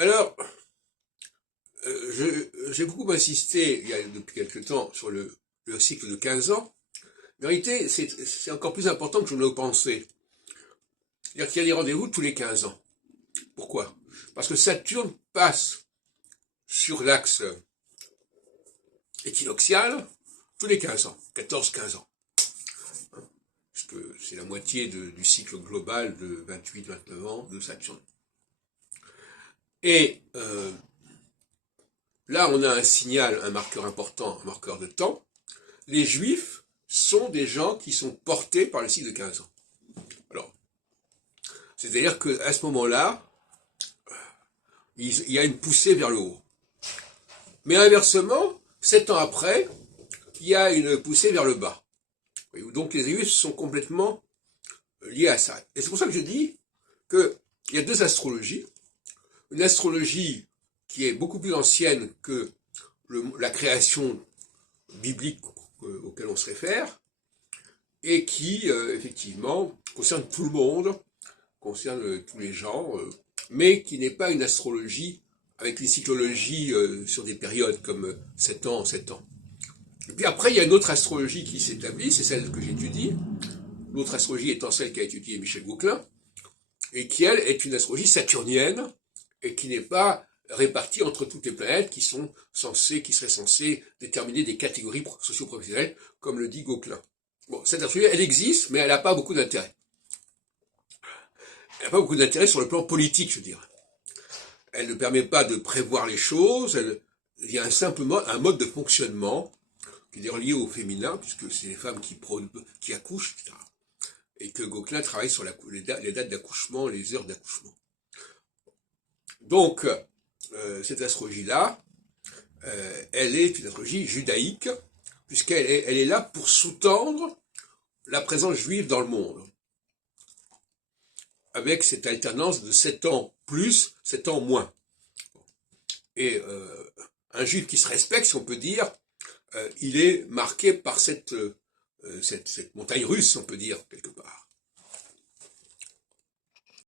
Alors, j'ai beaucoup insisté depuis quelque temps sur le cycle de 15 ans. En vérité, c'est encore plus important que je ne le pensais. C'est-à-dire qu'il y a des rendez-vous tous les 15 ans. Pourquoi? Parce que Saturne passe sur l'axe équinoxial tous les 15 ans, 14-15 ans. Puisque c'est la moitié du cycle global de 28-29 ans de Saturne. Et là, on a un signal, un marqueur important, un marqueur de temps. Les Juifs sont des gens qui sont portés par le cycle de 15 ans. Alors, c'est-à-dire qu'à ce moment-là, il y a une poussée vers le haut. Mais inversement, 7 ans après, il y a une poussée vers le bas. Donc les Juifs sont complètement liés à ça. Et c'est pour ça que je dis qu'il y a deux astrologies. Une astrologie qui est beaucoup plus ancienne que la création biblique auquel on se réfère, et qui, effectivement, concerne tout le monde, concerne tous les gens, mais qui n'est pas une astrologie avec les cyclologies sur des périodes comme 7 ans en 7 ans. Et puis après, il y a une autre astrologie qui s'établit, c'est celle que j'étudie, l'autre astrologie étant celle qu'a étudiée Michel Gauquelin, et qui, elle, est une astrologie saturnienne, et qui n'est pas répartie entre toutes les planètes qui seraient censées déterminer des catégories socio-professionnelles, comme le dit Gauquelin. Bon, cette astrologie, elle existe, mais elle n'a pas beaucoup d'intérêt. Elle n'a pas beaucoup d'intérêt sur le plan politique, je dirais. Elle ne permet pas de prévoir les choses, il y a simplement un mode de fonctionnement qui est lié au féminin, puisque c'est les femmes qui accouchent, etc. Et que Gauquelin travaille sur les dates d'accouchement, les heures d'accouchement. Donc, cette astrologie-là, elle est une astrologie judaïque, puisqu'elle est là pour sous-tendre la présence juive dans le monde, avec cette alternance de 7 ans plus, 7 ans moins. Et un juif qui se respecte, si on peut dire, il est marqué par cette montagne russe, si on peut dire, quelque part.